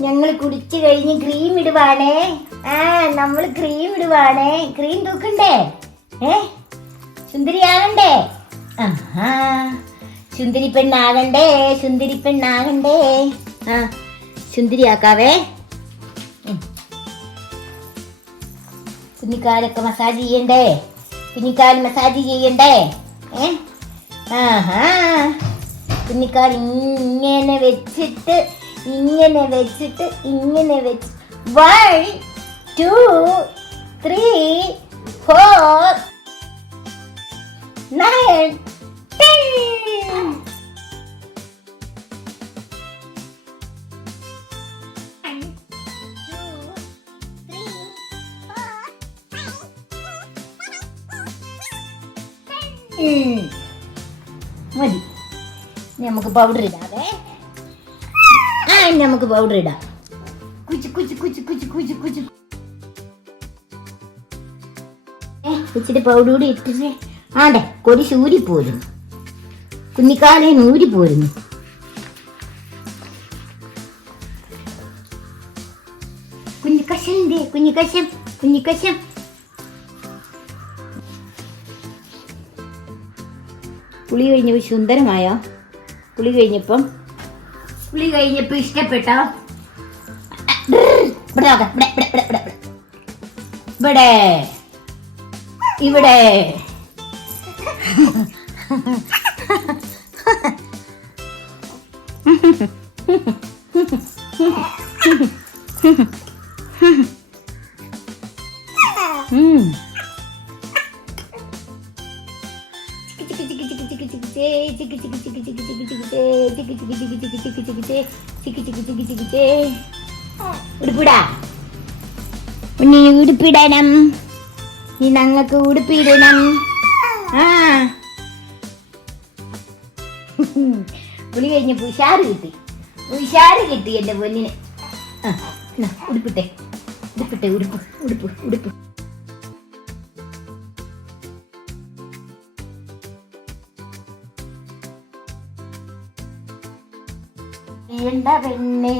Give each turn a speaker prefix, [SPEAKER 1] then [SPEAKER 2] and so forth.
[SPEAKER 1] ഞങ്ങൾ കുടിച്ചു കഴിഞ്ഞ് ക്രീം ഇടുവാണേ. ആ നമ്മൾ ക്രീം ഇടുവാണേ. ക്രീം തൂക്കണ്ടേ? ഏ? സുന്ദരിയാകണ്ടേ ആഹാ. സുന്ദരി പെണ്ണാകണ്ടേ സുന്ദരി പെണ്ണാകണ്ടേ ആ സുന്ദരിയാക്കാവേ. കുഞ്ഞിക്കാലൊക്കെ മസാജ് ചെയ്യണ്ടേ? കുഞ്ഞിക്കാൽ മസാജ് ചെയ്യണ്ടേ? ഏ? ആഹാ. കുഞ്ഞിക്കാൽ ഇങ്ങനെ വെച്ചിട്ട് ഇങ്ങനെ വെച്ചിട്ട് ഇങ്ങനെ വെച്ച്. One two three four nine ten. മതി. നമുക്ക് പൗഡർ ഇടാവേ. ഇനി നമുക്ക് പൗഡർ ഇടാം. കുച്ചു കുച്ചു കുച്ചു കുച്ചു കുച്ചു കുച്ചു. ഇച്ചിരി പൗഡർ കൂടി ഇട്ടിട്ട് ആണ്ടെ കൊടി ശൂരി പോരുന്നു. കുഞ്ഞിക്കാലെ നൂരി പോരുന്നു. കുഞ്ഞിക്കശം കുഞ്ഞിക്കശം. പുളി കഴിഞ്ഞപ്പോൾ സുന്ദരമായോ? പുളി കഴിഞ്ഞപ്പം കുളി കഴിഞ്ഞപ്പോ ഇഷ്ടപ്പെട്ടോ ഇവിടെ ഇവിടെ, ഇവിടെ, ഇവിടെ, ഇവിടെ, ഇവിടെ. ഇവിടെ. ഉടുപ്പിടാ. ഉടുപ്പിടണം. നീ ഞങ്ങൾക്ക് ഉടുപ്പിടണം. ആ. പുളി കഴിഞ്ഞപ്പോ ഉഷാറ് കിട്ടി. ഉഷാറ് കിട്ടി എന്റെ പൊന്നിന്. ഉടുപ്പിട്ടെ. ഉടുപ്പിട്ടെ ഉടുപ്പ് ഉടുപ്പ് ഉടുപ്പ്. വേണ്ട പെണ്ണെ